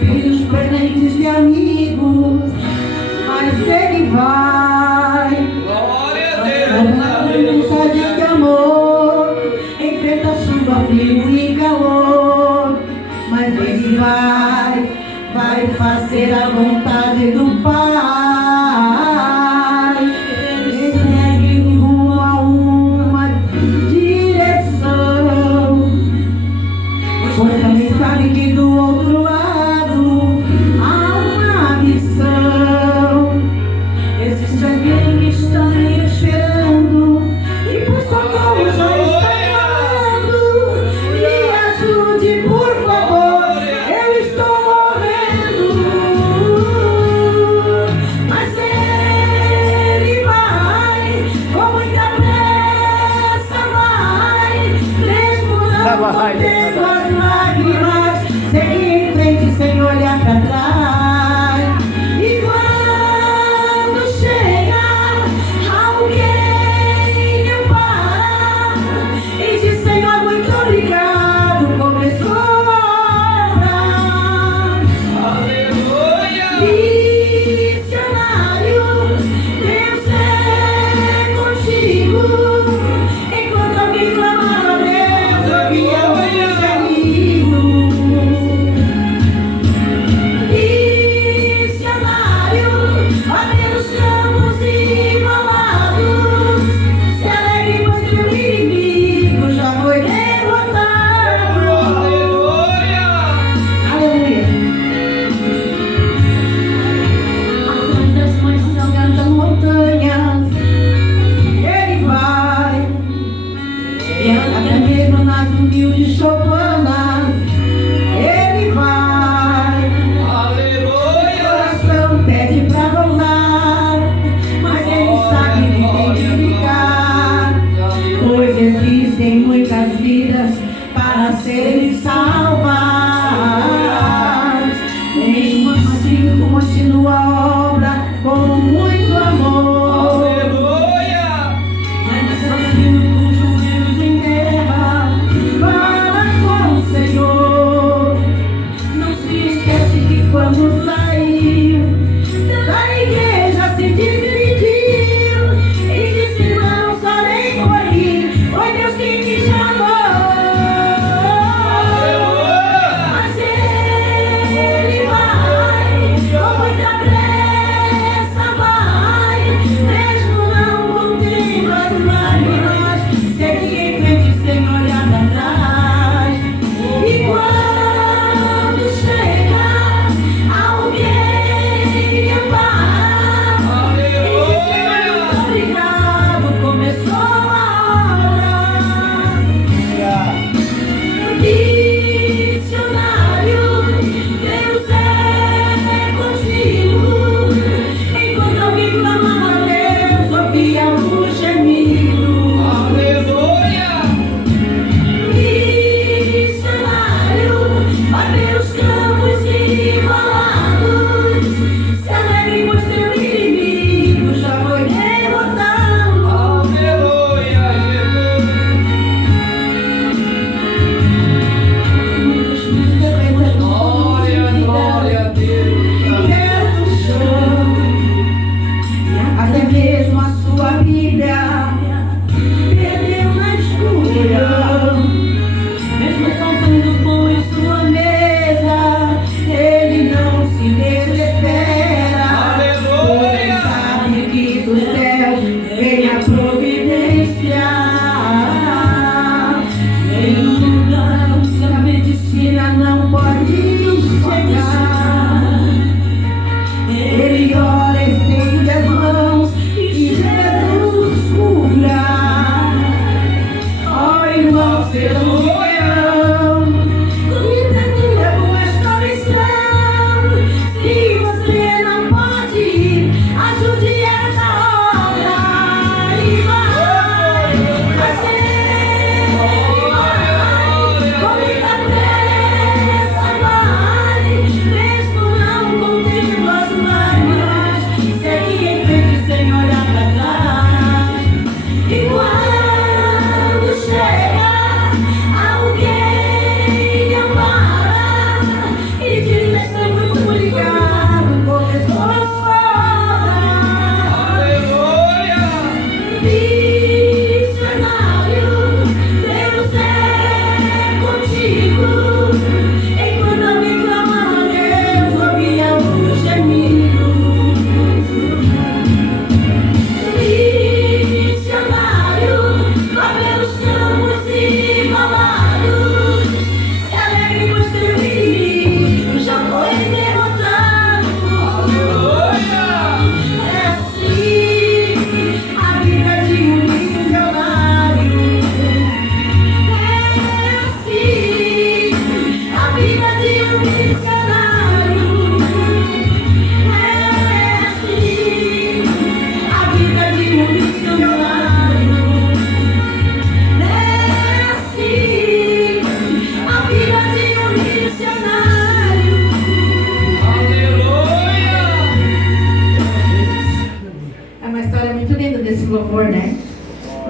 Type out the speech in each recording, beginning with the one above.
filhos, presentes de amigos, mas ele vai. Glória a Deus. Uma mensagem de amor, enfrenta chuva, frio e calor, mas ele vai fazer a vontade do Pai. Ele segue rumo a uma direção, pois também sabe que do outro lado há uma missão. Existe alguém que está me esperando e por socorro já está chamando. Me ajude, por favor, eu estou morrendo. Mas ele vai, com muita pressa vai, mesmo não contendo as lágrimas, segue em frente sem olhar para trás. E quando chega alguém eu paro e diz: Senhor, muito obrigado, começou a obra. Aleluia. Missionário, Deus é contigo. Enquanto alguém clamava a Deus, havia um amigo. Missionário, abre os campos e valados, se alegre, pois teu inimigo já foi derrotado. Aleluia. Aleluia. Atrás das mansões das montanhas, ele vai. E até mesmo nas humildes choupanas, ele vai. Aleluia. Coração pede pra voltar, mas ele sabe que tem que ficar, pois existem muitas vidas para serem salvas. Mesmo assim continua a obra com muito amor. Aleluia. Mas sozinho com os joelhos em terra, fala com o Senhor. Não se esquece que quando saiu da igreja se dividiu e disse: não sarei por aqui, foi Deus quem me chamou. Mas ele vai, com muita pressa vai, mesmo não contendo as lágrimas, segue em frente sem olhar para trás. E quando chega alguém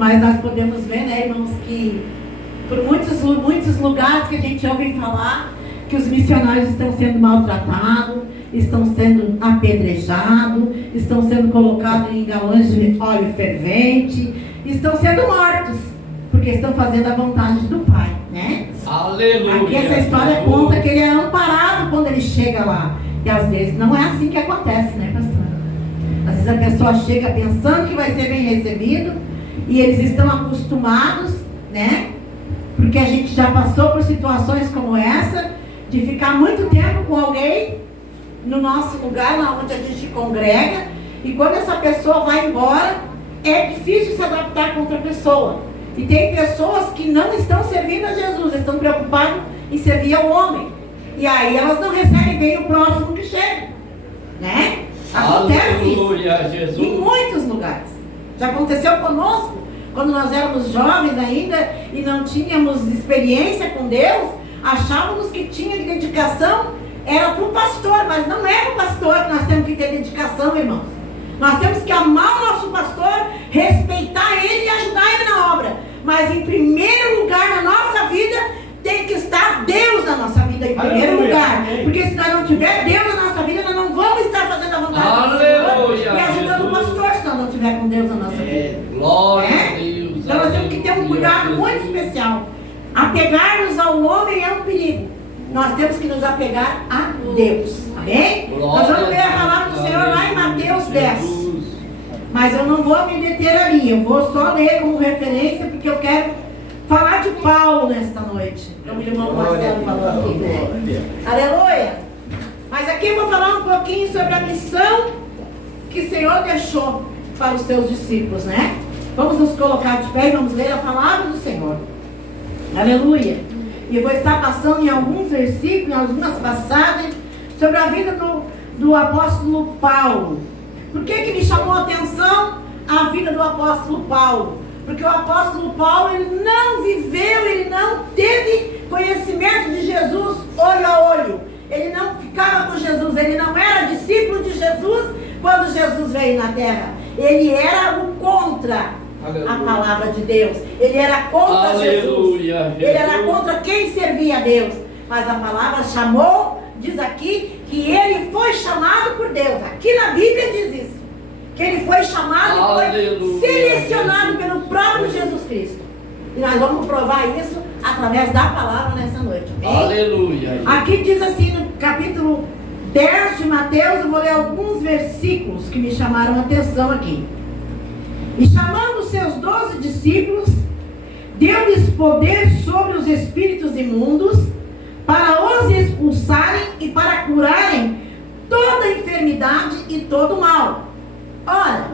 Mas nós podemos ver, né, irmãos, que por muitos lugares que a gente ouve falar que os missionários estão sendo maltratados, estão sendo apedrejados, estão sendo colocados em galões de óleo fervente, estão sendo mortos, porque estão fazendo a vontade do Pai, né? Aleluia. Aqui essa história conta que ele é amparado quando ele chega lá. E às vezes não é assim que acontece, né, pastor? Às vezes a pessoa chega pensando que vai ser bem recebido, e eles estão acostumados, né? Porque a gente já passou por situações como essa, de ficar muito tempo com alguém no nosso lugar, lá onde a gente congrega, e quando essa pessoa vai embora, é difícil se adaptar com outra pessoa. E tem pessoas que não estão servindo a Jesus, estão preocupadas em servir ao homem. E aí elas não recebem bem o próximo que chega, né? Acontece isso em muitos lugares. Já aconteceu conosco, quando nós éramos jovens ainda e não tínhamos experiência com Deus, achávamos que tinha dedicação, era para o pastor, mas não é para o pastor que nós temos que ter dedicação, irmãos. Nós temos que amar o nosso pastor, respeitar ele e ajudar ele na obra. Mas em primeiro lugar na nossa vida, tem que estar Deus na nossa vida em primeiro lugar. Porque se nós não tiver Deus na nossa vida, nós não vamos estar fazendo a vontade do Senhor e ajudando o pastor se nós não tiver com Deus na nossa vida. Glória a Deus. Então nós temos que ter um cuidado muito especial. Apegar-nos ao homem é um perigo. Nós temos que nos apegar a Deus. Amém? Nós vamos ver a palavra do Senhor lá em Mateus 10. Mas eu não vou me deter ali. Eu vou só ler como referência, porque eu quero falar de Paulo nesta noite. Como o irmão Marcelo falou aqui, né? Aleluia! Mas aqui eu vou falar um pouquinho sobre a missão que o Senhor deixou para os seus discípulos, né? Vamos nos colocar de pé e vamos ler a palavra do Senhor. Aleluia! E eu vou estar passando em alguns versículos, em algumas passagens, sobre a vida do apóstolo Paulo. Por que me chamou a atenção a vida do apóstolo Paulo? Porque o apóstolo Paulo, ele não viveu, ele não teve conhecimento de Jesus olho a olho. Ele não ficava com Jesus, ele não era discípulo de Jesus quando Jesus veio na terra. Ele era o contra a palavra de Deus. Ele era contra Jesus. Ele era contra quem servia a Deus. Mas a palavra chamou, diz aqui, que ele foi chamado por Deus. Aqui na Bíblia diz isso. Que ele foi chamado e foi selecionado pelo próprio Jesus Cristo. E nós vamos provar isso através da palavra nessa noite. Amém? Aleluia. Aqui diz assim no capítulo 10 de Mateus, eu vou ler alguns versículos que me chamaram a atenção aqui. E chamando os seus 12 discípulos, deu-lhes poder sobre os espíritos imundos, para os expulsarem e para curarem toda enfermidade e todo mal. Ora,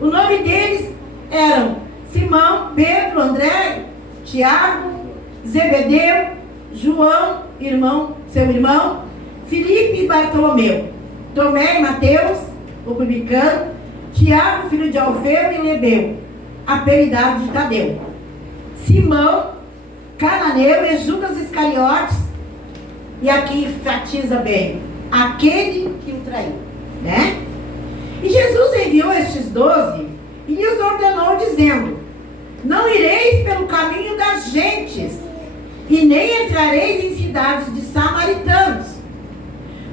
o nome deles eram Simão, Pedro, André, Tiago, Zebedeu, João, seu irmão, Filipe e Bartolomeu, Tomé e Mateus, o publicano, Tiago, filho de Alfeu e Lebeu, apelidado de Tadeu, Simão, cananeu e Judas Iscariotes, e aqui enfatiza bem, aquele que o traiu, né? E Jesus enviou estes 12 e lhes ordenou, dizendo: não ireis pelo caminho das gentes, e nem entrareis em cidades de samaritanos,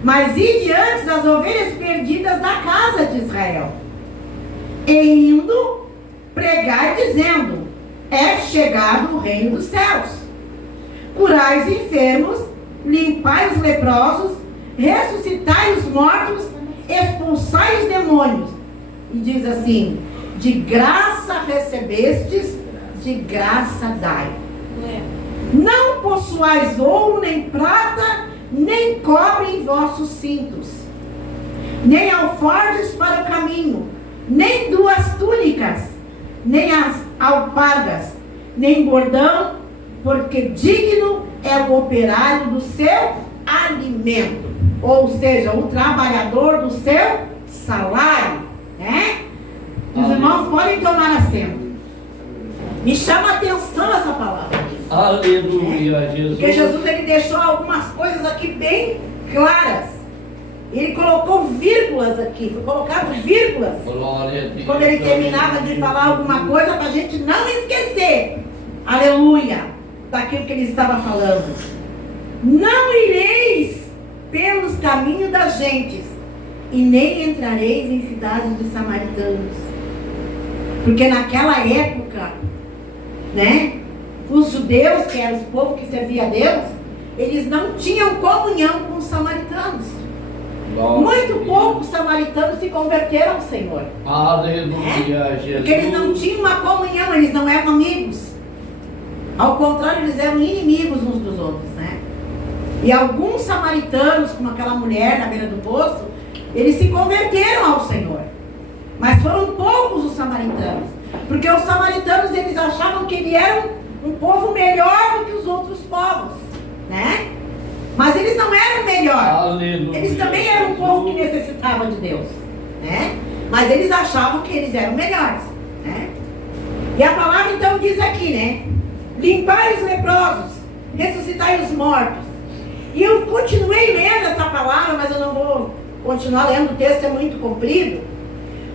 mas ide antes das ovelhas perdidas da casa de Israel. E indo, pregai dizendo: é chegado o reino dos céus. Curai os enfermos, limpai os leprosos, ressuscitai os mortos, expulsai os demônios. E diz assim: de graça recebestes, de graça dai. Não possuais ouro, nem prata, nem cobre em vossos cintos, nem alforjes para o caminho, nem 2 túnicas, nem as alpargas, nem bordão, porque digno é o operário do seu alimento, ou seja, o trabalhador do seu salário, né? Os irmãos podem tomar assento. Me chama a atenção essa palavra aqui. Aleluia, Jesus. Porque Jesus, ele deixou algumas coisas aqui bem claras. Ele colocou vírgulas aqui, foi colocado vírgulas. Glória a Deus. Quando ele terminava de falar alguma coisa, para a gente não esquecer, aleluia, daquilo que ele estava falando. Não ireis pelos caminhos das gentes, e nem entrareis em cidades de samaritanos. Porque naquela época, né, os judeus, que eram os povos que servia a Deus, eles não tinham comunhão com os samaritanos. Muito poucos samaritanos se converteram ao Senhor. Aleluia, Jesus. Porque eles não tinham uma comunhão, eles não eram amigos. Ao contrário, eles eram inimigos uns dos outros, né? E alguns samaritanos, como aquela mulher na beira do poço, eles se converteram ao Senhor. Mas foram poucos os samaritanos. Porque os samaritanos, eles achavam que eles eram um povo melhor do que os outros povos, né? Mas eles não eram melhor. Aleluia. Eles também eram um povo que necessitava de Deus, né? Mas eles achavam que eles eram melhores, né? E a palavra então diz aqui, né? Limpai os leprosos, ressuscitai os mortos. E eu continuei lendo essa palavra, mas eu não vou continuar lendo, o texto é muito comprido.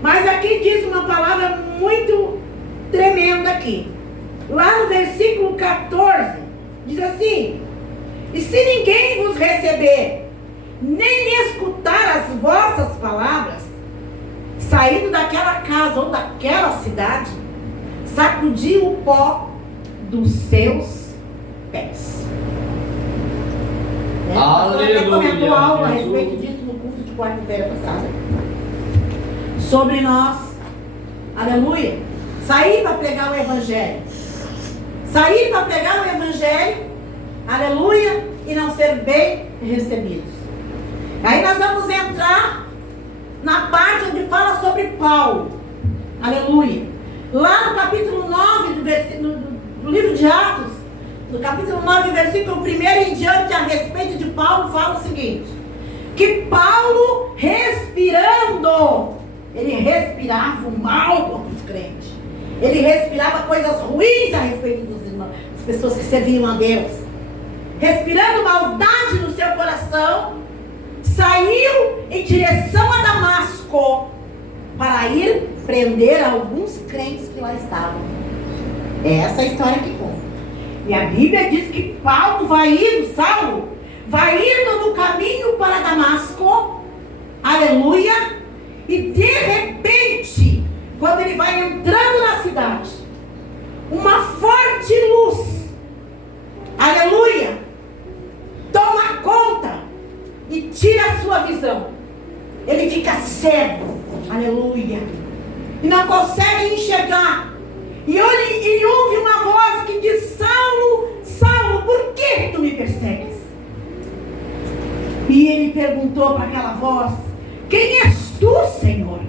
Mas aqui diz uma palavra muito tremenda aqui. Lá no versículo 14, diz assim: e se ninguém vos receber, nem escutar as vossas palavras, saindo daquela casa ou daquela cidade, sacudi o pó dos seus pés. Né? Aleluia, até comentou algo a Jesus. respeito disso no curso de quarta-feira passada. Sobre nós, aleluia, sair para pregar o Evangelho. Sair para pregar o Evangelho, aleluia, e não ser bem recebidos. Aí nós vamos entrar na parte onde fala sobre Paulo, aleluia. Lá no capítulo 9 do livro de Atos, no capítulo 9, versículo 1 em diante, a respeito de Paulo, fala o seguinte: que Paulo, respirando, ele respirava o mal contra os crentes. Ele respirava coisas ruins a respeito dos irmãos, das pessoas que serviam a Deus. Respirando maldade no seu coração, saiu em direção a Damasco para ir prender alguns crentes que lá estavam. É essa a história que conta. E a Bíblia diz que Paulo vai indo, Saulo, vai indo no caminho para Damasco, aleluia, e de repente, quando ele vai entrando na cidade, uma forte luz, aleluia, toma conta e tira a sua visão. Ele fica cego, aleluia, e não consegue enxergar. E ele ouve uma voz que diz: Saulo, Saulo, por que tu me persegues? E ele perguntou para aquela voz: quem és tu, Senhor?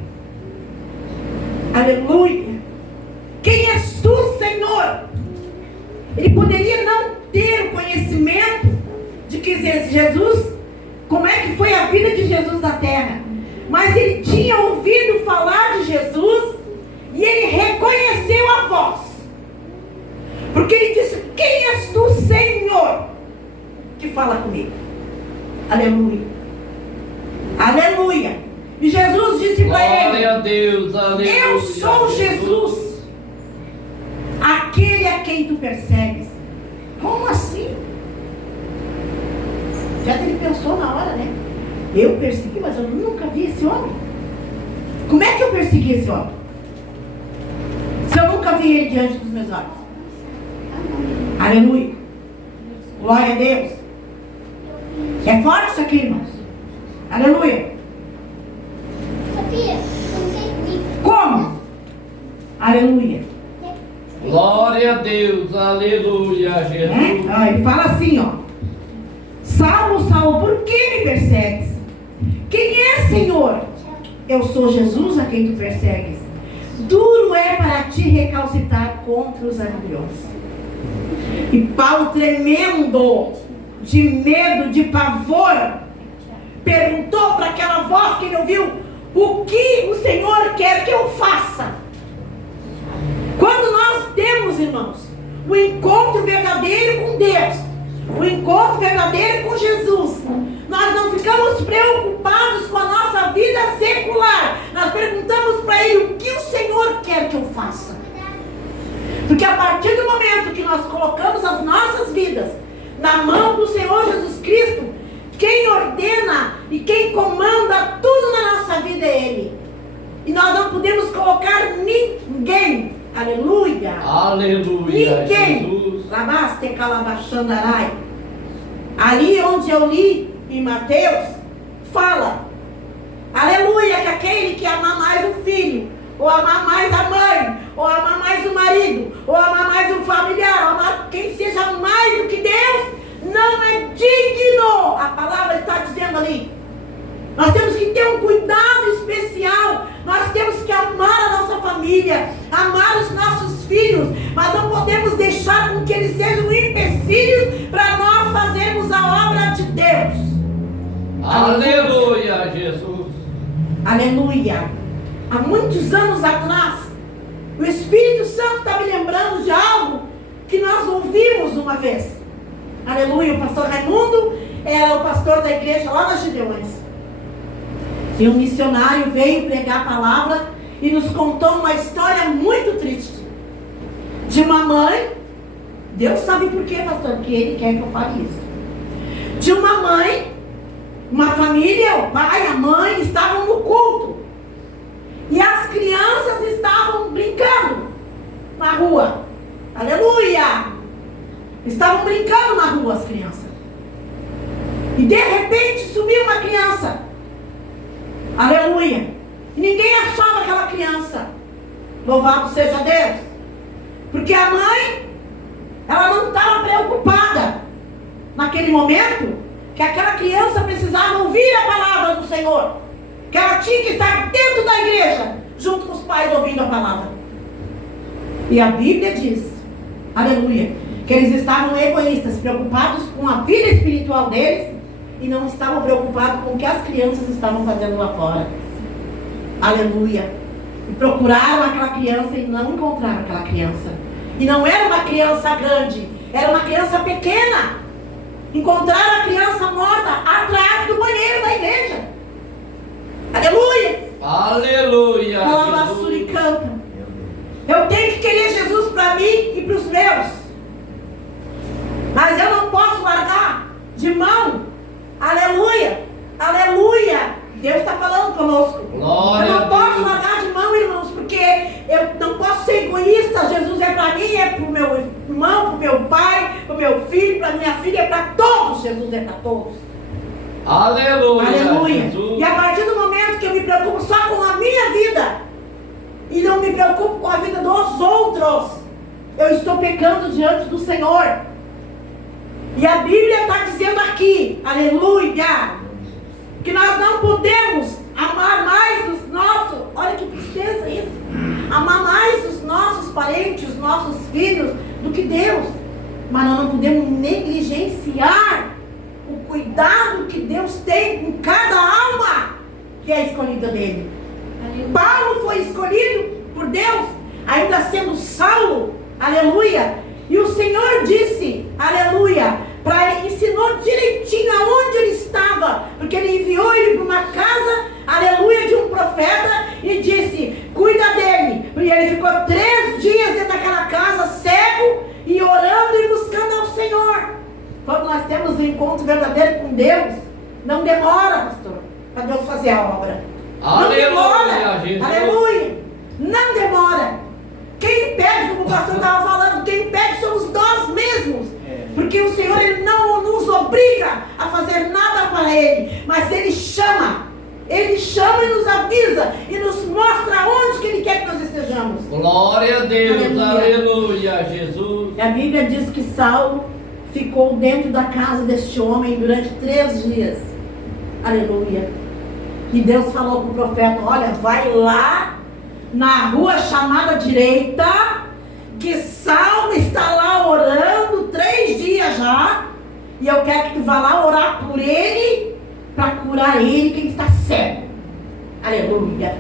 Aleluia. Quem és tu, Senhor? Ele poderia não ter o conhecimento de que Jesus, como é que foi a vida de Jesus na terra, mas ele tinha ouvido falar de Jesus e ele reconheceu a voz, porque ele disse: quem és tu, Senhor, que fala comigo? Aleluia. Aleluia. E Jesus disse para ele: Glória a Deus, aleluia. eu sou Jesus, aquele a quem tu persegues. Como assim? Já ele pensou na hora, né? Eu persegui, mas eu nunca vi esse homem. Como é que eu persegui esse homem? Se eu nunca vi ele diante dos meus olhos. Aleluia. Glória a Deus. É forte isso aqui, irmãos. Aleluia. Como? Aleluia. Glória a Deus, aleluia, Jesus. Ele fala assim, ó: Saulo, Saulo, por que me persegues? Quem é, Senhor? Eu sou Jesus a quem tu persegues. Duro é para ti recalcitrar contra os aguilhões. E Paulo, tremendo de medo, de pavor, perguntou para aquela voz que ele ouviu: o que o Senhor quer que eu faça? Quando nós temos, irmãos, o encontro verdadeiro com Deus, o encontro verdadeiro com Jesus, Nós não ficamos preocupados com a nossa vida secular. Nós perguntamos para Ele o que o Senhor quer que eu faça. Porque a partir do momento que nós colocamos as nossas vidas na mão do Senhor Jesus Cristo, quem ordena e quem comanda tudo na nossa vida é Ele. E nós não podemos colocar ninguém. Aleluia. Aleluia. Ninguém. Jesus. Lamaste calabachandarai. Ali onde eu li em Mateus, fala, aleluia, que aquele que amar mais o filho, ou amar mais a mãe, ou amar mais o marido, ou amar mais o familiar, ou amar quem seja mais do que Deus, não é digno. A palavra está dizendo ali. Nós temos que ter um cuidado especial. Nós temos que amar a nossa família, amar os nossos filhos, mas não podemos deixar com que eles sejam empecilhos para nós fazermos a obra de Deus. Aleluia, Jesus. Aleluia. Há muitos anos atrás, o Espírito Santo está me lembrando de algo que nós ouvimos uma vez. Aleluia. O pastor Raimundo era o pastor da igreja lá nas Gideões. E um missionário veio pregar a palavra e nos contou uma história muito triste. De uma mãe, Deus sabe por quê, pastor, porque Ele quer que eu fale isso. De uma mãe, uma família, o pai, a mãe, estavam no culto. E as crianças estavam brincando na rua. Aleluia! Estavam brincando na rua as crianças. E de repente subiu uma criança. Aleluia! E ninguém achava aquela criança. Louvado seja Deus. Porque a mãe, ela não estava preocupada naquele momento que aquela criança precisava ouvir a palavra do Senhor. Que ela tinha que estar dentro da igreja, junto com os pais ouvindo a palavra. E a Bíblia diz, aleluia, que eles estavam egoístas, preocupados com a vida espiritual deles, e não estavam preocupados com o que as crianças estavam fazendo lá fora. Aleluia. E procuraram aquela criança e não encontraram aquela criança. E não era uma criança grande, era uma criança pequena. Encontraram a criança morta atrás do banheiro da igreja. Aleluia. Aleluia. Alabaçura e canta. Eu tenho que querer Jesus para mim e para os meus. Mas eu não posso largar de mão. Aleluia! Aleluia! Deus está falando conosco. Glória eu não a posso Deus. largar de mão, irmãos, porque eu não posso ser egoísta. Jesus é para mim, é para o meu irmão, para o meu pai, para o meu filho, para a minha filha, é para todos. Jesus é para todos. Aleluia. Aleluia! Jesus. E a partir do momento que eu me preocupo só com a minha vida e não me preocupo com a vida dos outros, eu estou pecando diante do Senhor. E a Bíblia está dizendo aqui, aleluia, que nós não podemos amar mais os nossos, olha que tristeza isso, amar mais os nossos parentes, os nossos filhos, do que Deus. Mas nós não podemos negligenciar o cuidado que Deus tem com cada alma que é escolhida dele. Paulo foi escolhido por Deus, ainda sendo Saulo, aleluia. E o Senhor disse, aleluia, ensinou direitinho aonde ele estava, porque ele enviou ele para uma casa, aleluia, de um profeta, e disse, cuida dele. E ele ficou 3 dias dentro daquela casa, cego, e orando e buscando ao Senhor. Quando nós temos um encontro verdadeiro com Deus, não demora, pastor, para Deus fazer a obra. Não demora, Jesus. aleluia, não demora. Quem impede, como o pastor estava falando, quem impede somos nós mesmos. Porque o Senhor, Ele não nos obriga a fazer nada para Ele, mas Ele chama e nos avisa e nos mostra onde que Ele quer que nós estejamos. Glória a Deus, Aleluia. aleluia, Jesus. E a Bíblia diz que Saulo ficou dentro da casa deste homem durante 3 dias. Aleluia. E Deus falou para o profeta, olha, vai lá na rua chamada direita, que Saulo está lá orando 3 dias já, e eu quero que tu vá lá orar por ele, para curar ele, que ele está cego. Aleluia.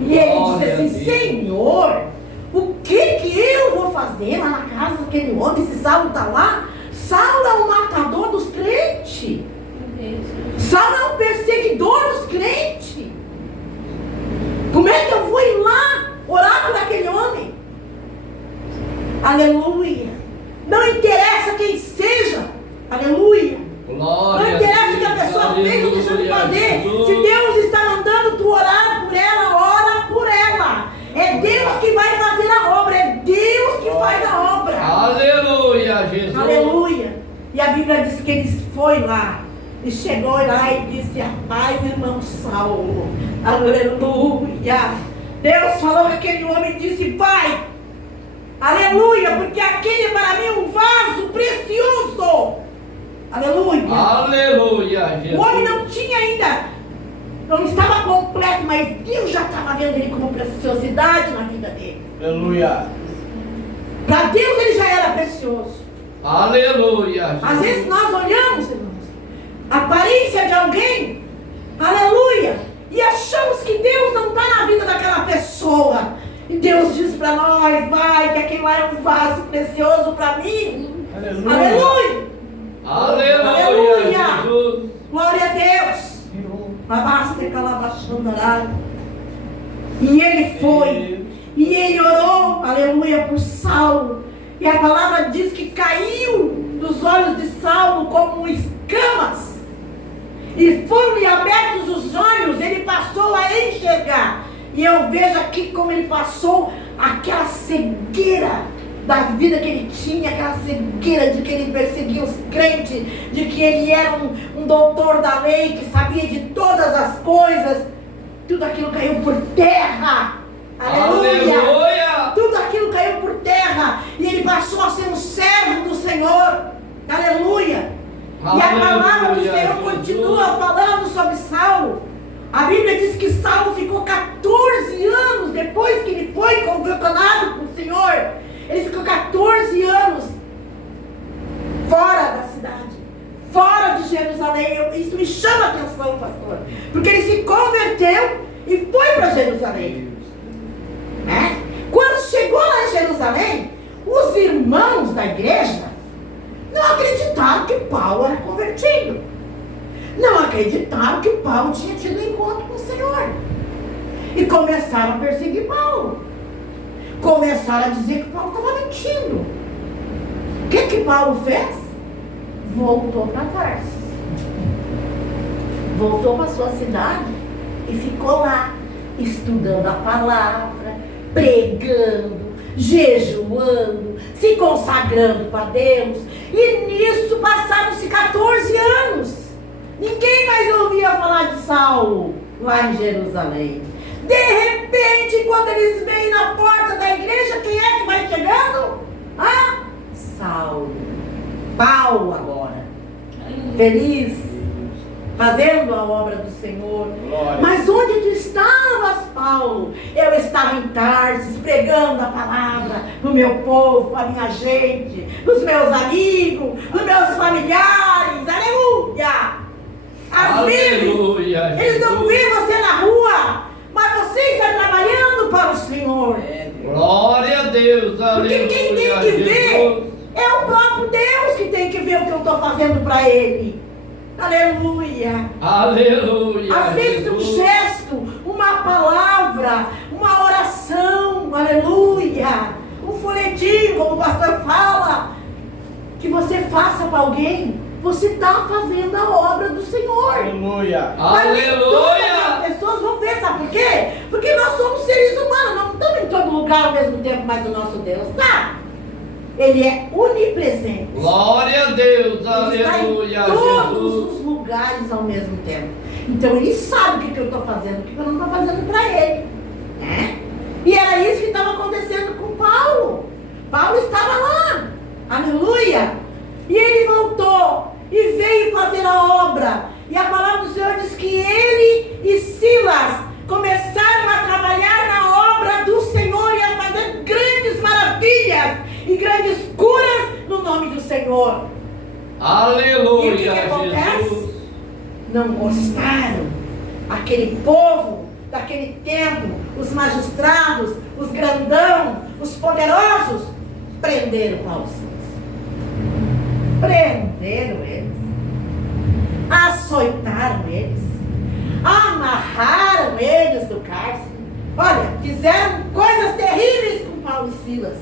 E ele disse assim, Senhor, o que eu vou fazer lá na casa daquele homem, se Saulo está lá? Saulo é o matador dos crentes. Saulo é um perseguidor dos crentes. Como é que eu vou ir lá orar por aquele homem? Aleluia. Não interessa quem seja. Aleluia. Glória Não interessa o que a pessoa fez ou deixou de fazer. Se Deus está mandando tu orar por ela, ora por ela. É Deus que vai fazer a obra. É Deus que faz a obra. Aleluia, Jesus. Aleluia. E a Bíblia diz que ele foi lá. E chegou lá e disse: a paz, irmão Saulo. Aleluia. Deus falou com aquele homem e disse: vai. Aleluia. Porque aquele é para mim um vaso precioso. Aleluia. Aleluia, Jesus. O homem não tinha ainda, não estava completo, mas Deus já estava vendo ele como preciosidade na vida dele. Aleluia. Para Deus ele já era precioso. Aleluia, Jesus. Às vezes nós olhamos, irmãos, a aparência de alguém, aleluia, e achamos que Deus não está na vida daquela pessoa. E Deus diz para nós: vai, que aquele lá é um vaso precioso para mim. Aleluia. Aleluia. Aleluia, Aleluia. Jesus. Glória a Deus. E ele foi, e ele orou, aleluia, por Saulo. E a palavra diz que caiu dos olhos de Saulo como escamas. E foram-lhe abertos os olhos, ele passou a enxergar. E eu vejo aqui como ele passou aquela cegueira da vida que ele tinha, aquela cegueira de que ele perseguia os crentes, de que ele era um doutor da lei, que sabia de todas as coisas. Tudo aquilo caiu por terra. Aleluia. Aleluia. Tudo aquilo caiu por terra. E ele passou a ser um servo do Senhor. Aleluia. E a palavra do Senhor continua falando sobre Saulo. A Bíblia diz que Saulo ficou 14 anos depois que ele foi convocado para o Senhor. Ele ficou 14 anos fora da cidade, fora de Jerusalém. Isso me chama a atenção, pastor, porque ele se converteu e foi para Jerusalém. Quando chegou lá em Jerusalém, os irmãos da igreja não acreditaram que Paulo era convertido. Não acreditaram que Paulo tinha tido um encontro com o Senhor. E começaram a perseguir Paulo. Começaram a dizer que Paulo estava mentindo. O que Paulo fez? Voltou para Tarso. Voltou para sua cidade e ficou lá, estudando a palavra, pregando, jejuando, se consagrando para Deus. E nisso passaram-se 14 anos. Ninguém mais ouvia falar de Saulo lá em Jerusalém. De repente, quando eles vêm na porta da igreja, quem é que vai chegando? Saulo. Paulo agora. Feliz, fazendo a obra do Senhor. Glória. Mas onde tu estavas, Paulo? Eu estava em Tarsis, pregando a palavra no meu povo, a minha gente, nos meus amigos, nos meus familiares. Aleluia! Às vezes, eles não veem você na rua, mas você está trabalhando para o Senhor. Glória a Deus. Aleluia. Porque quem tem que ver é o próprio Deus que tem que ver o que eu estou fazendo para Ele. Aleluia. Aleluia. Às vezes um gesto, uma palavra, uma oração, aleluia, um folhetinho, como o pastor fala, que você faça para alguém, você está fazendo a obra do Senhor. Aleluia. Mas nem todas Aleluia. as pessoas vão ver, sabe por quê? Porque nós somos seres humanos, não estamos em todo lugar ao mesmo tempo, mas o nosso Deus está. Ele é onipresente. Glória a Deus. Ele está Aleluia. em todos Jesus. os lugares ao mesmo tempo. Então ele sabe o que eu estou fazendo, o que eu não estou fazendo para ele. Né? E era isso que estava acontecendo com Paulo. Paulo estava lá. Aleluia. E ele voltou e veio fazer a obra. E a palavra do Senhor diz que ele e Silas começaram a trabalhar na obra do Senhor e a fazer grandes maravilhas e grandes curas no nome do Senhor. Aleluia. E o que acontece? Jesus. Não gostaram. Aquele povo daquele tempo, os magistrados, os grandão, os poderosos, prenderam Paulo. Prenderam eles. açoitaram eles, amarraram eles do cárcere. Olha, fizeram coisas terríveis com Paulo e Silas.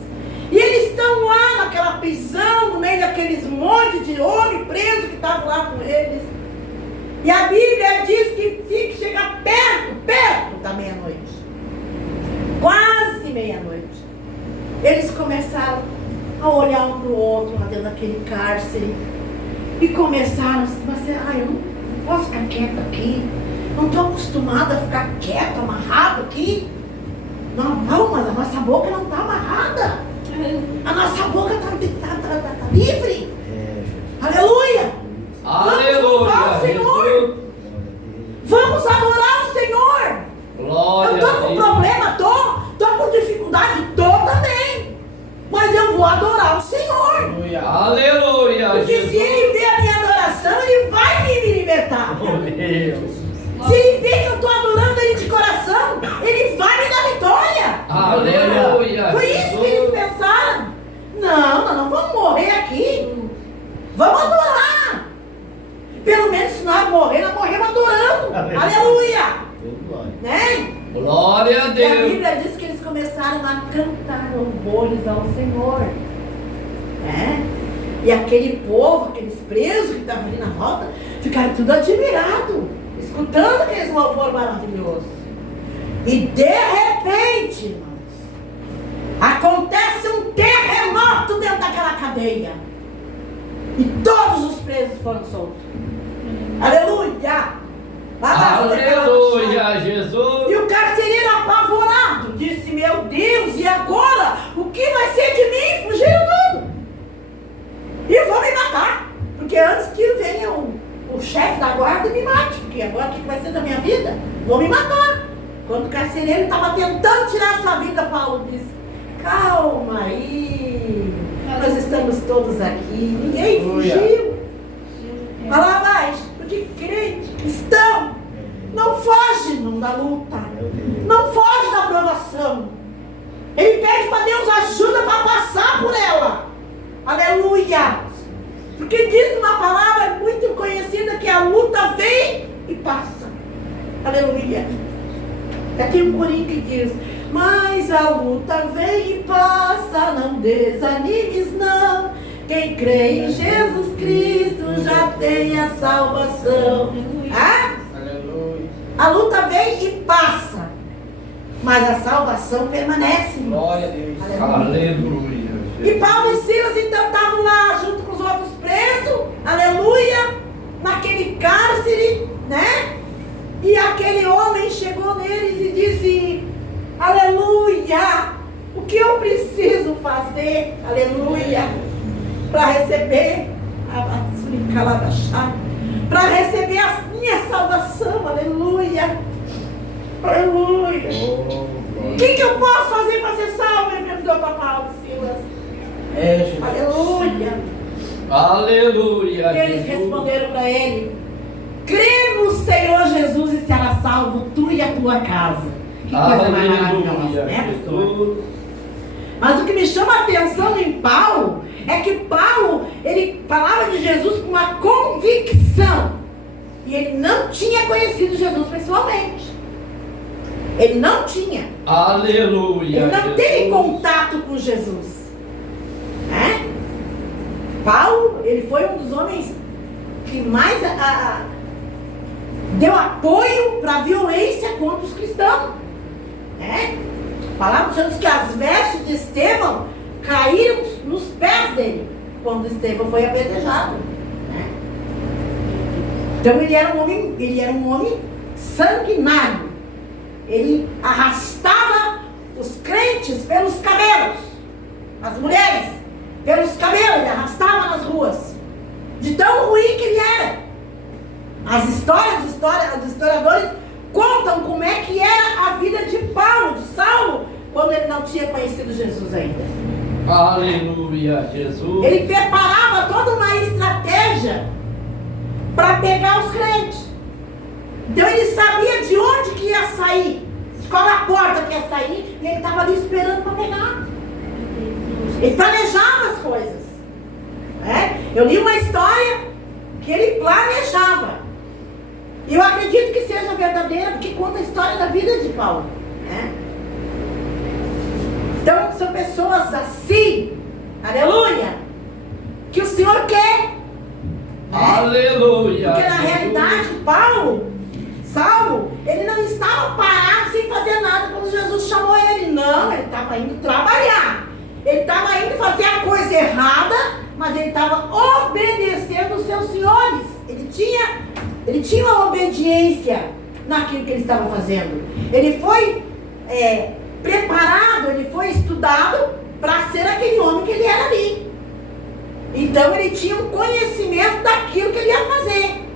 E eles estão lá naquela prisão, no meio daqueles montes de homem preso que estavam lá com eles. E a Bíblia diz que chega perto da meia-noite. Quase meia-noite. Eles começaram a olhar um para o outro lá dentro daquele cárcere. E começaram a dizer, eu não posso ficar quieto aqui. Não estou acostumada a ficar quieto, amarrado aqui. Não, mas a nossa boca não está amarrada. A nossa boca está livre. Aleluia. Vamos louvar o Senhor. Vamos adorar o Senhor. Glória eu estou com problema, estou com dificuldade, também. Mas eu vou adorar o Senhor. Aleluia. Porque se Ele vê a minha adoração, Ele vai me libertar. Se Ele vê que eu estou adorando Ele de coração, Ele vai me dar vitória. Aleluia. Foi isso que eles pensaram. Não vamos morrer aqui. Vamos adorar. Pelo menos se nós morrermos adorando. Aleluia. Né? Glória a Deus. E a Bíblia diz que eles começaram a cantar louvores ao Senhor. Né? E aquele povo, aqueles presos que estavam ali na volta, ficaram tudo admirados, escutando aqueles louvores maravilhosos. E de repente, irmãos, acontece um terremoto dentro daquela cadeia. E todos os presos foram soltos. Aleluia! Aleluia, Jesus! E o carcereiro apavorado disse, meu Deus, e agora? O que vai ser de mim? Fugiram tudo. E vão me matar. Porque antes que venha o chefe da guarda e me mate. Porque agora o que vai ser da minha vida? Vão me matar. Quando o carcereiro estava tentando tirar sua vida, Paulo disse, calma aí. Nós estamos todos aqui. Ninguém fugiu. Olha lá mais. Porque crente, cristão, não foge, irmão, da luta. Não foge da provação. Ele pede para Deus ajuda para passar por ela. Aleluia. Porque diz uma palavra muito conhecida que a luta vem e passa. Aleluia. Tem um corinho que diz, mas a luta vem e passa, não desanimes não. Quem crê em Jesus Cristo já tem a salvação. Aleluia. A luta vem e passa, mas a salvação permanece. Glória a Deus. Aleluia. E Paulo e Silas então estavam lá junto com os outros presos, aleluia, naquele cárcere, né? E aquele homem chegou neles e disse, aleluia, o que eu preciso fazer, aleluia, para receber para receber a minha salvação, aleluia, aleluia. O que eu posso fazer para ser salvo? Ele perguntou para Paulo e Silas. Aleluia. Aleluia. E eles responderam para ele, crê no Senhor Jesus e será salvo tu e a tua casa. Que coisa maravilhosa, né, pastor? Mas o que me chama a atenção em Paulo é que Paulo, ele falava de Jesus com uma convicção. E ele não tinha conhecido Jesus pessoalmente. Ele não tinha. Aleluia. Ele não teve contato com Jesus. Né? Paulo, ele foi um dos homens que mais deu apoio para a violência contra os cristãos. Né? Falamos antes que as vestes de Estevão caíram nos pés dele quando Estevão foi apedrejado. Né? Então ele era um homem sanguinário. Ele arrastava os crentes pelos cabelos, as mulheres pelos cabelos, ele arrastava nas ruas. De tão ruim que ele era. Os historiadores contam como é que era a vida de Paulo, de Saulo, quando ele não tinha conhecido Jesus ainda. Aleluia, Jesus. Ele preparava toda uma estratégia para pegar os crentes. Então ele sabia de onde que ia sair, de qual a porta que ia sair, e ele estava ali esperando para pegar. Ele planejava as coisas. Eu li uma história que ele planejava. Eu acredito que seja verdadeira, porque conta a história da vida de Paulo, né? Então, são pessoas assim, aleluia, que o Senhor quer, né? Aleluia. Porque na realidade, Saulo, ele não estava parado sem fazer nada quando Jesus chamou ele. Não, ele estava indo trabalhar. Ele estava indo fazer a coisa errada, mas ele estava obedecendo os seus senhores. Ele tinha uma obediência naquilo que ele estava fazendo. Ele foi preparado, ele foi estudado para ser aquele homem que ele era ali. Então ele tinha um conhecimento daquilo que ele ia fazer.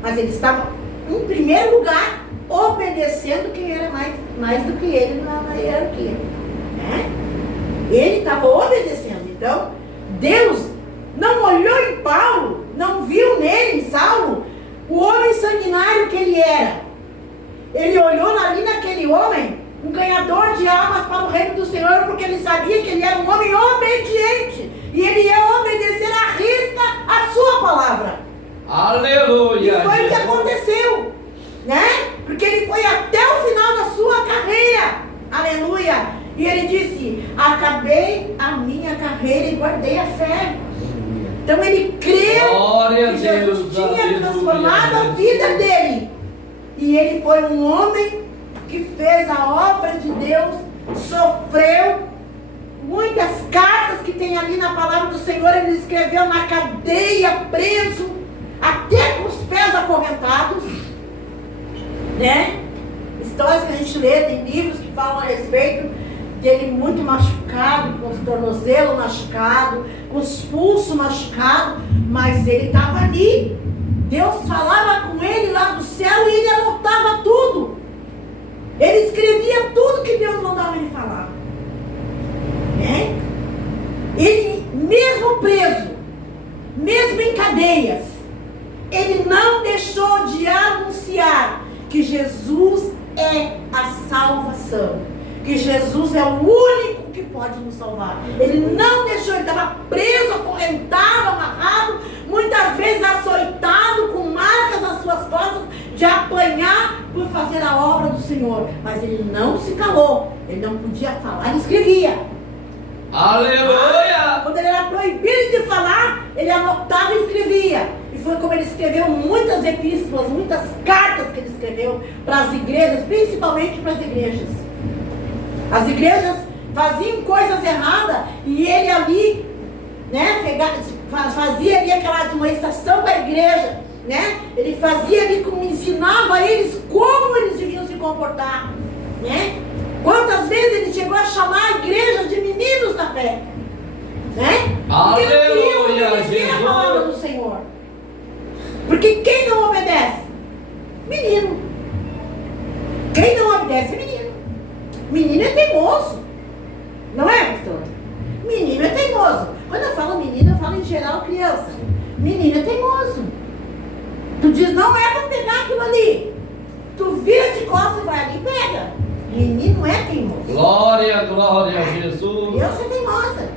Mas ele estava, em primeiro lugar, obedecendo quem era mais do que ele na hierarquia, né? Ele estava obedecendo. Então, Deus não olhou em Paulo, não viu nele, em Saulo, o homem sanguinário que ele era. Ele olhou ali naquele homem um ganhador de almas para o reino do Senhor, porque ele sabia que ele era um homem obediente e ele ia obedecer à risca a sua palavra. Aleluia. E foi o que aconteceu, né? Porque ele foi até o final da sua carreira. Aleluia. E ele disse: acabei a minha carreira e guardei a fé. Então ele creu que Jesus tinha transformado a vida dele. E ele foi um homem que fez a obra de Deus, sofreu muitas cartas que tem ali na palavra do Senhor. Ele escreveu na cadeia, preso, até com os pés acorrentados, né? Histórias que a gente lê, tem livros que falam a respeito dele muito machucado, com os tornozelos machucados, com os pulsos machucados, mas ele estava ali. Deus falava com ele lá do céu e ele anotava tudo. Ele escrevia tudo que Deus mandava ele falar, né? Ele, mesmo preso, mesmo em cadeias, ele não deixou de anunciar que Jesus é a salvação, que Jesus é o único que pode nos salvar. Ele não deixou, ele estava preso, acorrentado, amarrado, muitas vezes açoitado, com marcas nas suas costas, de apanhar por fazer a obra do Senhor. Mas ele não se calou, ele não podia falar, ele escrevia. Aleluia! Quando ele era proibido de falar, ele anotava e escrevia. E foi como ele escreveu muitas epístolas, muitas cartas que ele escreveu para as igrejas, principalmente para as igrejas. As igrejas faziam coisas erradas e ele ali, né, fazia ali aquela admoestação da igreja, né? Ele fazia ali, ensinava eles como eles deviam se comportar, né? Quantas vezes ele chegou a chamar a igreja de meninos da fé, né? Porque não queriam obedecer a palavra do Senhor. Porque quem não obedece? Menino. Quem não obedece? Menino. Menino é teimoso. Não é, pastor? Menino é teimoso. Quando eu falo menino, eu falo em geral criança. Menino é teimoso. Tu diz, não é para pegar aquilo ali. Tu vira de costas e vai ali e pega. Menino é teimoso. Glória, glória a Jesus. Criança é teimosa.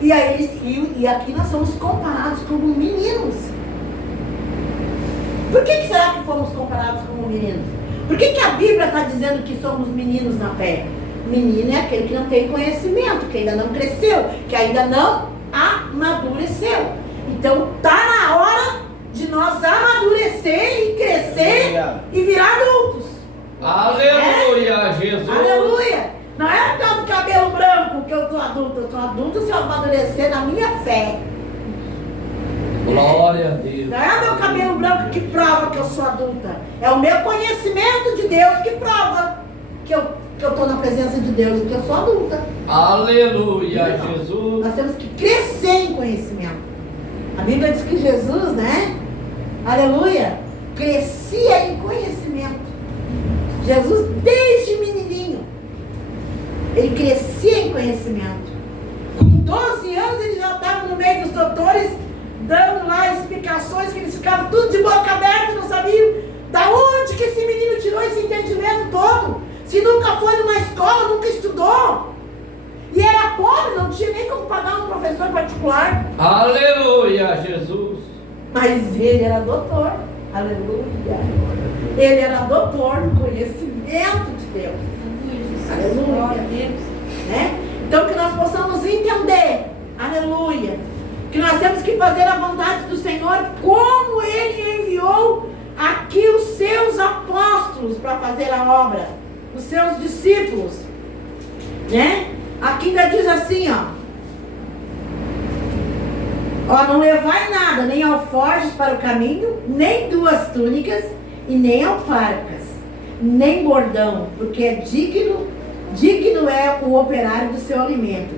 E aí e aqui nós somos comparados como meninos. Por que será que fomos comparados como meninos? Por que a Bíblia está dizendo que somos meninos na fé? Menino é aquele que não tem conhecimento, que ainda não cresceu, que ainda não amadureceu. Então está na hora de nós amadurecer e crescer e virar adultos. Aleluia, Jesus. Aleluia. Não é por causa do cabelo branco que eu estou adulta. Eu estou adulta se eu amadurecer na minha fé. Glória a Deus. Não é o meu cabelo branco que prova que eu sou adulta. É o meu conhecimento de Deus que prova que eu estou na presença de Deus, que eu sou adulta. Aleluia, Jesus. Nós temos que crescer em conhecimento. A Bíblia diz que Jesus, né? Aleluia, crescia em conhecimento. Jesus, desde menininho, ele crescia em conhecimento. Com 12 anos ele já estava no meio dos doutores, dando lá explicações que eles ficavam tudo de boca aberta, não sabiam da onde que esse menino tirou esse entendimento todo. Se nunca foi numa escola, nunca estudou. E era pobre, não tinha nem como pagar um professor particular. Aleluia, Jesus. Mas ele era doutor. Aleluia. Ele era doutor no conhecimento de Deus. Aleluia. Né? Então que nós possamos entender, aleluia, que nós temos que fazer a vontade do Senhor, como Ele enviou aqui os seus apóstolos para fazer a obra, os seus discípulos, né? Aqui ainda diz assim, ó, não levai nada, nem alforjes para o caminho, nem 2 túnicas, e nem alparcas, nem bordão, porque é digno é o operário do seu alimento.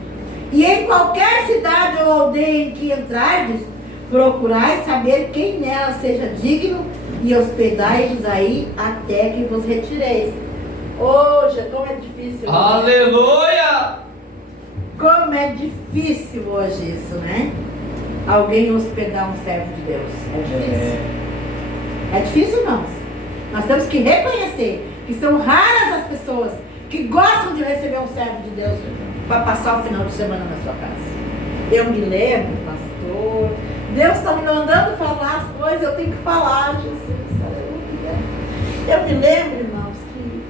E em qualquer cidade ou aldeia em que entrardes, procurai saber quem nela seja digno, e hospedai-vos aí até que vos retireis. Hoje, como é difícil. Aleluia! Como é difícil hoje isso, né? Alguém hospedar um servo de Deus. É difícil. É difícil, irmãos. Nós temos que reconhecer que são raras as pessoas que gostam de receber um servo de Deus para passar o final de semana na sua casa. Eu me lembro, pastor, Deus está me mandando falar as coisas, eu tenho que falar, Jesus, aleluia. Eu me lembro, irmãos, que,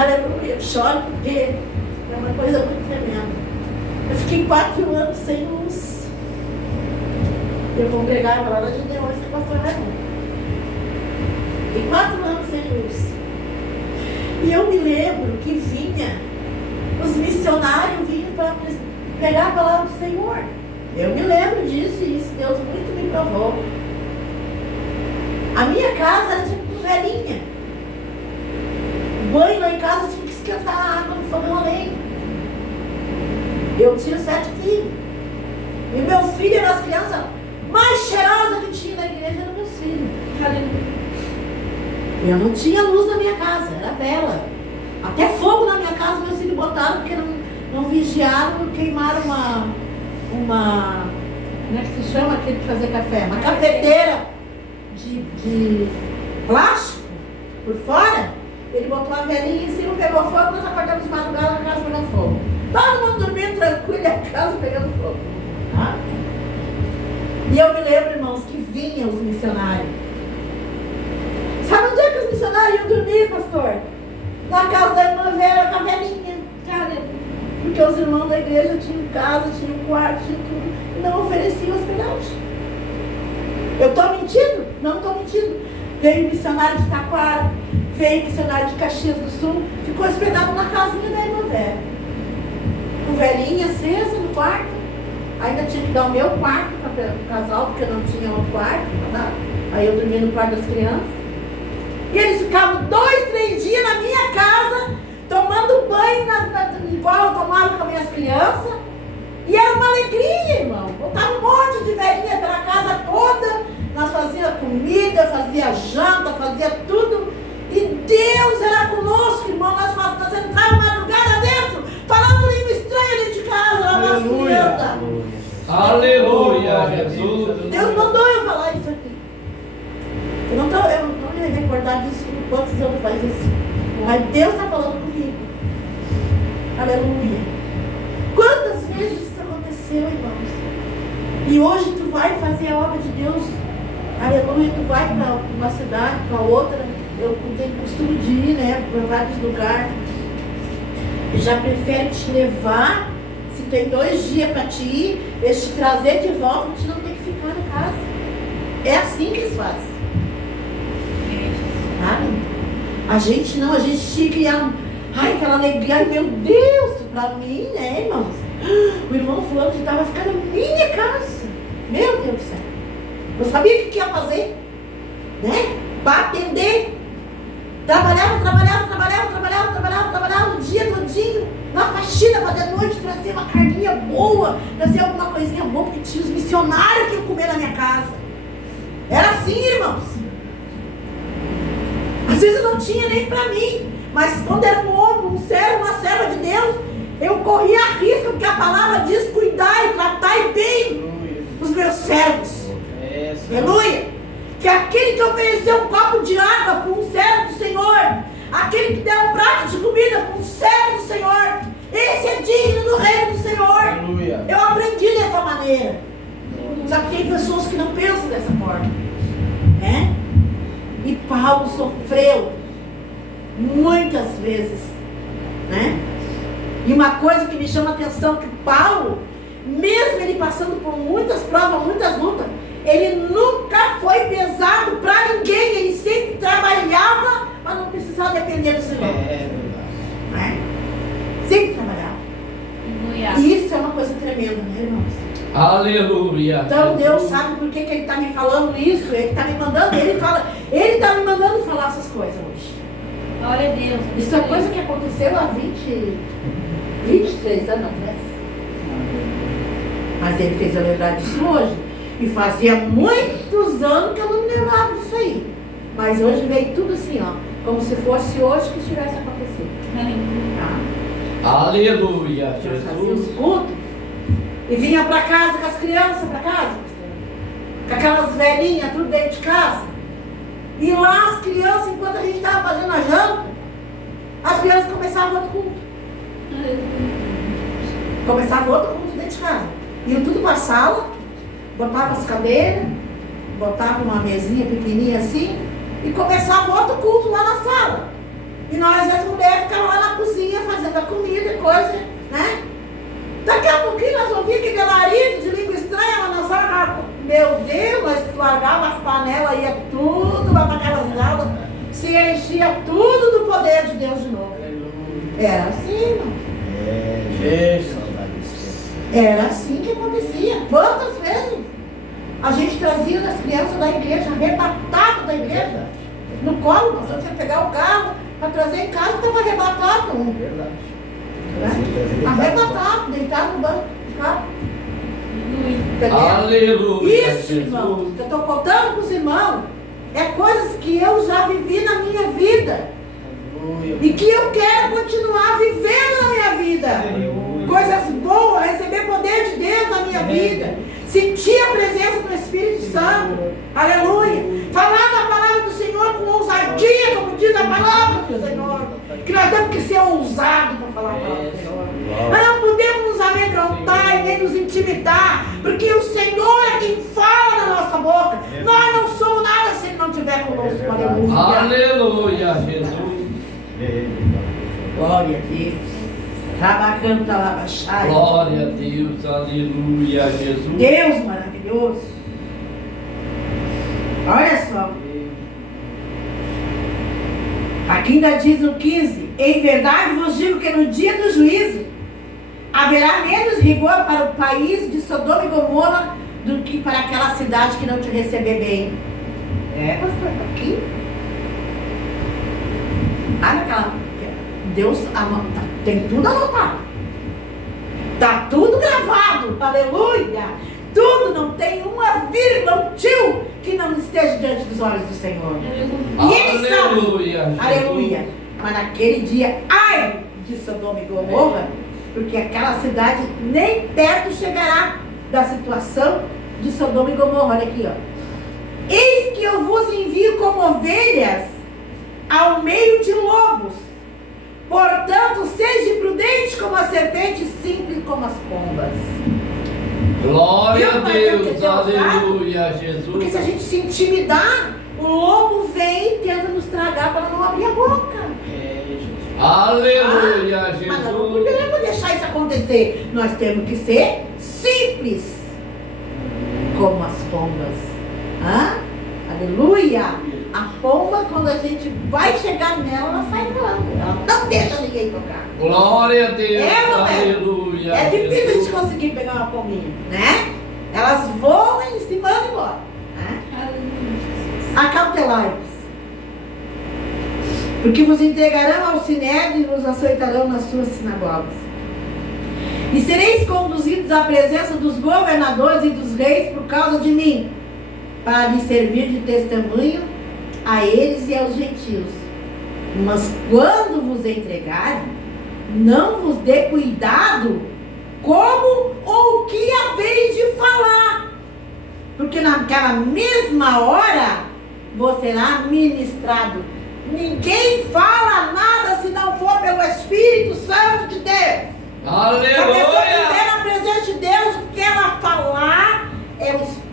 aleluia, eu choro porque é uma coisa muito tremenda. Eu fiquei 4 anos sem luz. Eu congregava a palavra de Deus que o pastor Raimundo. Fiquei 4 anos sem luz. E eu me lembro que os missionários vinham para pegar a palavra do Senhor. Eu me lembro disso e isso Deus muito me provou. A minha casa era tipo velhinha. O banho lá em casa tinha que esquentar a água no fogão a lenha. Eu tinha 7 filhos. E meus filhos eram as crianças mais cheirosas que tinha na igreja, eram meus filhos. Aleluia. Eu não tinha luz na minha casa, era vela. Até fogo na minha casa meus filhos botaram porque não vigiaram, queimaram uma como é que se chama aquele de fazer café? Uma cafeteira de plástico por fora. Ele botou a velinha em cima, pegou fogo, nós acordamos de madrugada na casa pegando fogo. Todo mundo dormindo tranquilo e a casa pegando fogo. Tá? E eu me lembro, irmãos, que vinham os missionários. Sabe onde é que os missionários iam dormir, pastor? Na casa da irmã Vera, com a velhinha. Porque os irmãos da igreja tinham casa, tinham quarto, tinham tudo. E não ofereciam hospedagem. Eu estou mentindo? Não estou mentindo. Veio missionário de Taquara, veio missionário de Caxias do Sul, ficou hospedado na casinha da irmã Vera. Com velhinha acesa no quarto. Ainda tinha que dar o meu quarto para o casal, porque eu não tinha outro quarto. Tá? Aí eu dormia no quarto das crianças. E eles ficavam 2, 3 dias na minha casa, tomando banho igual eu tomava com as minhas crianças. E era uma alegria, irmão. Botava um monte de velhinha pela casa toda. Nós fazíamos comida, fazia janta, fazia tudo. E Deus era conosco, irmão. Nós entrávamos madrugada dentro, falando língua estranha dentro de casa, lá na criança. Aleluia, Jesus. Deus mandou eu falar isso aqui. Eu não ia recordar disso quantos anos faz isso. Mas Deus está falando comigo. Aleluia. Quantas vezes isso aconteceu, irmãos? E hoje tu vai fazer a obra de Deus. Aleluia. Tu vai para uma cidade, para outra. Eu tenho costume de ir, né? Para vários lugares. E já prefere te levar. Se tem 2 dias para te ir, eles te trazer de volta, a gente não tem que ficar na casa. É assim que eles fazem. Sabe? A gente não, a gente tinha que criar aquela alegria. Ai, meu Deus, pra mim, né, irmãos? O irmão fulano que estava ficando na minha casa. Meu Deus do céu. Eu sabia o que ia fazer, né? Para atender. Trabalhava o dia todinho. Na faxina, para de noite, trazer uma carninha boa, trazer alguma coisinha boa, porque tinha os missionários que iam comer na minha casa. Era assim, irmãos. Às vezes eu não tinha nem para mim, mas quando era um homem, um servo, uma serva de Deus, eu corria a risco, porque a palavra diz: cuidar e tratar bem os meus servos. Aleluia. Que aquele que ofereceu um copo de água para um servo do Senhor, aquele que deu um prato de comida para um servo do Senhor, esse é digno do reino do Senhor. Aleluia. Eu aprendi dessa maneira. Só que tem pessoas que não pensam dessa forma, né? E Paulo sofreu muitas vezes, né? E uma coisa que me chama a atenção, que Paulo, mesmo ele passando por muitas provas, muitas lutas, ele nunca foi pesado para ninguém. Ele sempre trabalhava para não precisar depender do Senhor. Né? Sempre trabalhava. E isso é uma coisa tremenda, né, irmãos? Aleluia. Então Deus sabe por que Ele está me falando isso. Ele está me mandando, Ele está me mandando falar essas coisas hoje. Glória a Deus. Isso é coisa que aconteceu há 23 anos atrás. Mas Ele fez eu lembrar disso hoje. E fazia muitos anos que eu não me lembrava disso aí. Mas hoje veio tudo assim, ó. Como se fosse hoje que estivesse acontecendo. Aleluia, Eu fazia Jesus. os cultos. E vinha para casa com as crianças para casa. Com aquelas velhinhas, tudo dentro de casa. E lá as crianças, enquanto a gente estava fazendo a janta, as crianças começavam outro culto. Começava outro culto dentro de casa. Iam tudo para a sala, botava as cadeiras, botava uma mesinha pequenininha assim, e começava outro culto lá na sala. E nós, as mulheres, ficávamos lá na cozinha fazendo a comida e coisa, né? Daqui a pouquinho nós ouvíamos aquele alarido de língua estranha lá na sala. Meu Deus, nós largávamos as panelas, ia tudo lá para aquela sala, se enchia tudo do poder de Deus de novo. Era assim, não? Era assim que acontecia. Quantas vezes a gente trazia as crianças da igreja, arrebatado da igreja, no colo, nós tinha que pegar o carro para trazer em casa e estava arrebatado. Né? Arrebatado, deitado no banco do carro. Entendeu? Aleluia, Isso, irmão, que eu estou contando para os irmãos, é coisas que eu já vivi na minha vida. E que eu quero continuar vivendo na minha vida. Coisas boas, receber poder de Deus na minha vida. Sentir a presença do Espírito Santo. Aleluia. Falar da palavra do Senhor com ousadia, como diz a palavra do Senhor. Que nós temos que ser ousados para falar a palavra do Senhor. Nós não podemos nos amedrontar e nem nos intimidar, porque o Senhor é quem fala na nossa boca. Nós não somos nada se Ele não estiver conosco. Aleluia. Aleluia, Jesus. Glória a Deus. Rabacanta Labachai. Glória a Deus, aleluia, Jesus. Deus maravilhoso. Olha só. Aqui ainda diz no 15: em verdade vos digo que no dia do juízo haverá menos rigor para o país de Sodoma e Gomorra do que para aquela cidade que não te receber bem. Pastor, tá aqui. Olha aquela. Deus tem tudo anotado. Está tudo gravado. Aleluia. Tudo, não tem uma vírgula, um tio que não esteja diante dos olhos do Senhor. E Ele sabe. Aleluia. Mas naquele dia, ai de Sodoma e Gomorra, porque aquela cidade nem perto chegará da situação de Sodoma e Gomorra. Olha aqui, ó. Eis que eu vos envio como ovelhas ao meio de lobos. Portanto, seja prudente como a serpente, simples como as pombas. Glória a Deus, aleluia, Jesus. Porque se a gente se intimidar, o lobo vem e tenta nos tragar para não abrir a boca. Aleluia, Mas nós não Jesus. podemos deixar isso acontecer. Nós temos que ser simples como as pombas. Aleluia. A pomba, quando a gente vai chegar nela, ela sai voando. Ela não deixa ninguém tocar. Glória a Deus, Não é? aleluia. É difícil a Jesus. gente conseguir pegar uma pombinha, né? Elas voam e se mandam embora. Né? Acautelai-vos, porque vos entregarão ao sinédrio e vos açoitarão nas suas sinagogas. E sereis conduzidos à presença dos governadores e dos reis por causa de mim, para lhes servir de testemunho a eles e aos gentios. Mas quando vos entregarem, não vos dê cuidado como ou o que haveis de falar, porque naquela mesma hora vos será ministrado. Ninguém fala nada se não for pelo Espírito Santo de Deus. Se a pessoa estiver Aleluia. na presença de Deus, o que ela falar é o Espírito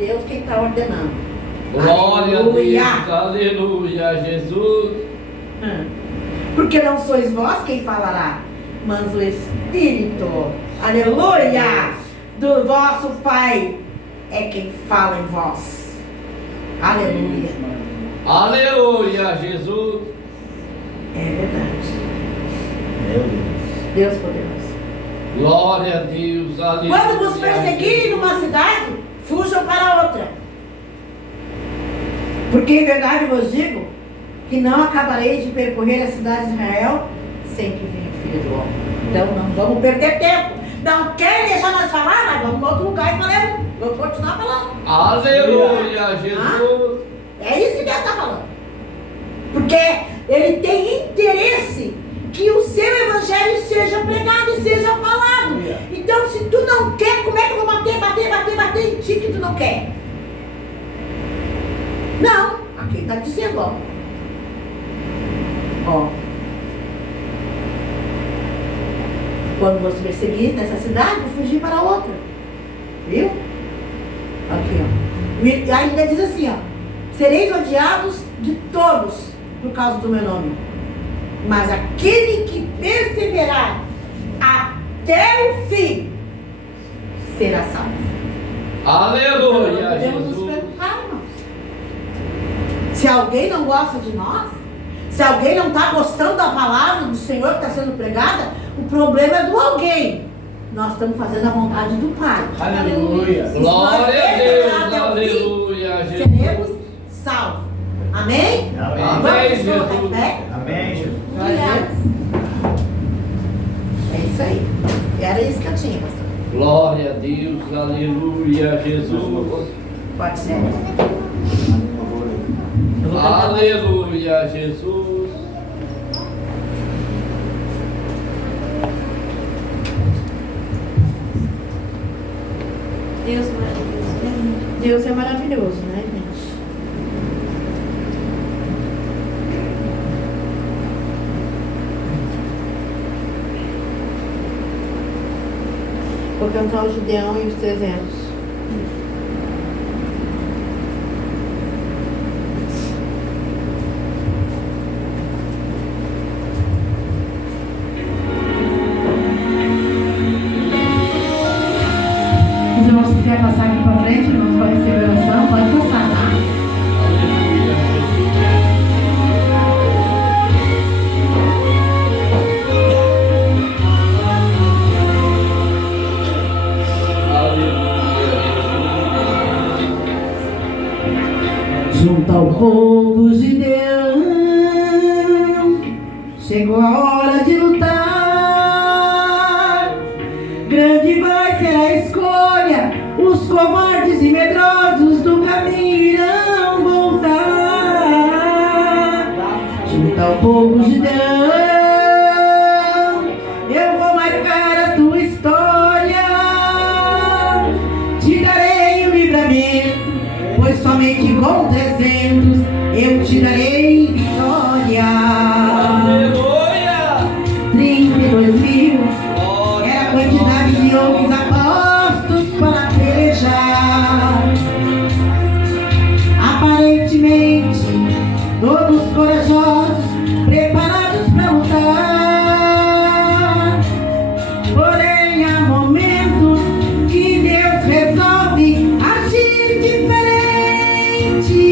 Deus quem está ordenando. Glória Aleluia. a Deus, aleluia, Jesus. Porque não sois vós quem falará, mas o Espírito, aleluia, do vosso Pai é quem fala em vós. Aleluia. Aleluia, Jesus. É verdade. Meu Deus. Deus poderoso. Glória a Deus, aleluia. Quando vos perseguirem numa cidade, fujam para outra. Porque em verdade vos digo que não acabareis de percorrer a cidade de Israel sem que venha o Filho do Homem. Então não vamos perder tempo. Não quer deixar nós falar, mas vamos para outro lugar e falamos. Vamos continuar falando. Aleluia, Jesus. É isso que Deus está falando. Porque Ele tem interesse que o seu evangelho seja pregado e seja falado. Então, se tu não quer, como é que eu vou bater em ti que tu não quer? Não, aqui está dizendo, ó. Quando você perseguir nessa cidade, vou fugir para outra. Viu? Aqui, ó. E ainda diz assim, ó. Sereis odiados de todos por causa do meu nome. Mas aquele que perseverar até o fim será salvo. Aleluia, Não podemos nos Jesus. preocupar, irmãos. Se alguém não gosta de nós, se alguém não está gostando da palavra do Senhor que está sendo pregada, o problema é do alguém. Nós estamos fazendo a vontade do Pai. Aleluia. Se nós Glória a perseverar Deus, até o fim, aleluia, seremos Jesus. salvos. Amém? Amém. Amém, Vamos colocar Jesus. de pé? Amém, Jesus. Glória a Deus. É isso aí. E era isso que eu tinha, pastor. Glória a Deus, aleluia, Jesus. Pode ser? Aleluia, Jesus. Deus maravilhoso, né? Deus é maravilhoso, né, gente? Vou cantar o Gideão e os 300. Os irmãos, se quiser passar aqui para frente, irmãos, para receber a oração, pode passar, tá? Aleluia, Junto ao povo Gideão, chegou a hora de lutar. Grande vai ser a escolha, os covardes e medrosos do caminho irão voltar. Junto ao povo Gideão, eu vou marcar a tua história, te darei o livramento, pois somente com 300 eu te darei vitória. aleluia. 32.000 Glória era a quantidade de homens apostos para pelejar. Aparentemente, todos corajosos, preparados para lutar. Porém, há momentos que Deus resolve agir diferente.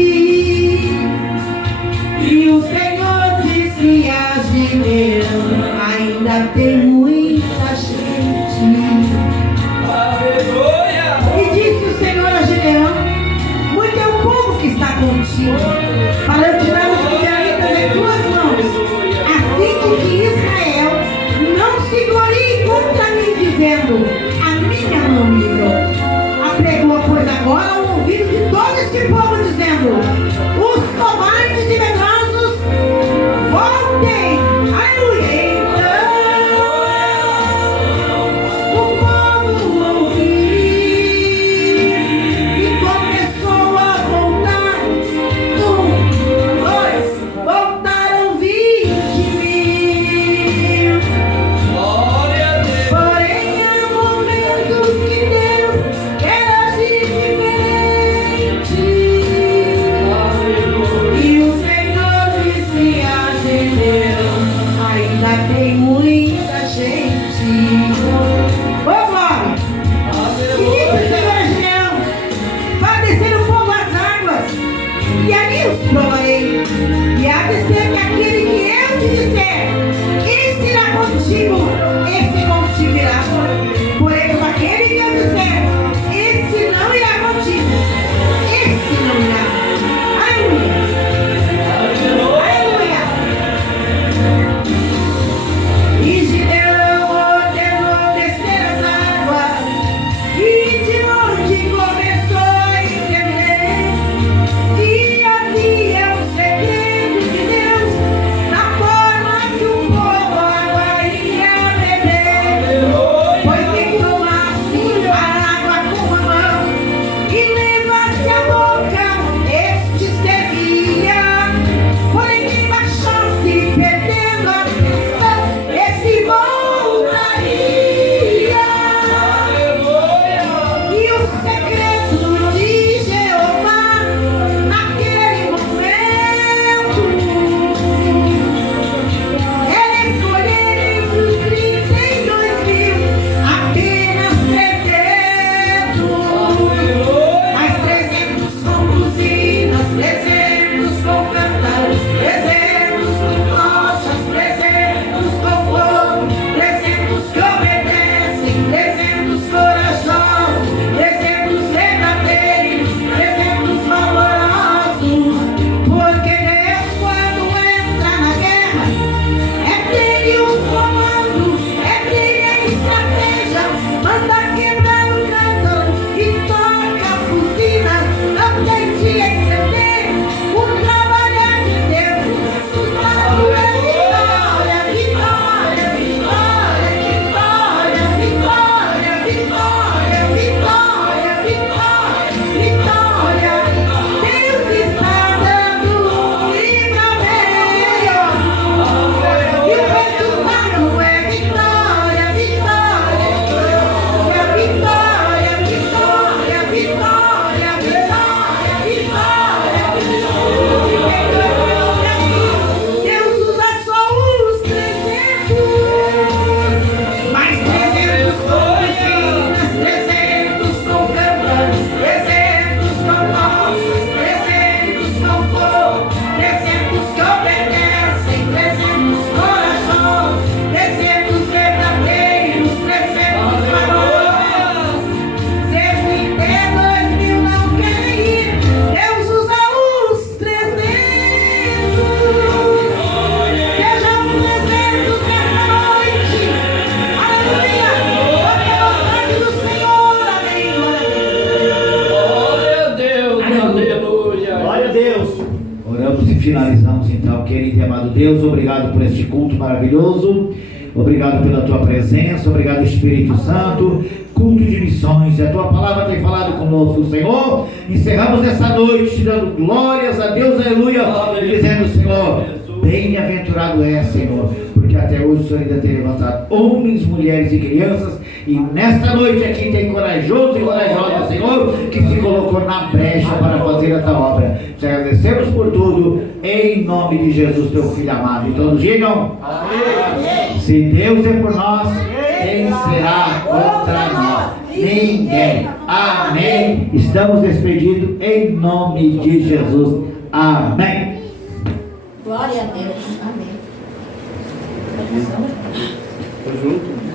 quer, quem será contigo, esse contigo. Porém, com aquele que eu disser, esse não irá contigo, esse não irá. Aleluia. Aleluia. E Gideão ordenou descer as águas, e de onde começou a entender que havia um segredo de Deus na forma que o povo água ia beber. Pois quem tomasse a água com a mão e levasse a boca, este seria. Porém quem baixasse perdendo a atenção, esse voltaria. E o segredo de Jeová naquele momento era escolher entre os 32.000 apenas 300. Mais 300 com buzinas, 300 com cantares, 300 com tochas, 300 com fogo, 300 que obedecem, 300 corajosos, 300 verdadeiros, 300 valorosos. Porque Deus, quando entra na guerra, é dele o comando, é dele a estratégia, manda quebrar o cântaro e toca as buzinas. Não tente entender o trabalhar de Deus. O resultado é vitória, vitória, vitória, vitória, vitória, vitória, vitória, vitória, vitória. Deus está dando livramento. E o resultado é vitória, vitória, vitória, vitória, vitória, vitória, vitória, vitória. Deus usa só os 300, mais 300 com buzinas, 300 com câmaras, 300 com tochas, 300 com fogo, 300 que obedecem, 300 corajosos, 300 verdadeiros, 300 valorosos. Se esses 2.000 não querem ir, Deus usa os 300. Seja um 300 nessa noite. Aleluia. Porque é o sangue do Senhor. Amém. Glória a Deus, aleluia. Glória a Deus. Oramos e finalizamos então, querido e amado Deus, obrigado por este culto maravilhoso, obrigado pela tua presença, obrigado Espírito Santo, culto de missões, a tua palavra tem falado conosco, Senhor. Encerramos essa noite dando glórias a Deus, aleluia, e dizendo, Senhor, bem-aventurado é, Senhor, porque até hoje o Senhor ainda tem levantado homens, mulheres e crianças, e nesta noite aqui tem corajoso e corajosa, Senhor, que se colocou na brecha para fazer essa obra. Te agradecemos por tudo, em nome de Jesus, teu Filho amado. E todos digam, amém. Se Deus é por nós, quem será contra nós? Ninguém. Amém. Estamos despedidos em nome de Jesus. Amém. Glória a Deus. Amém. Tô junto.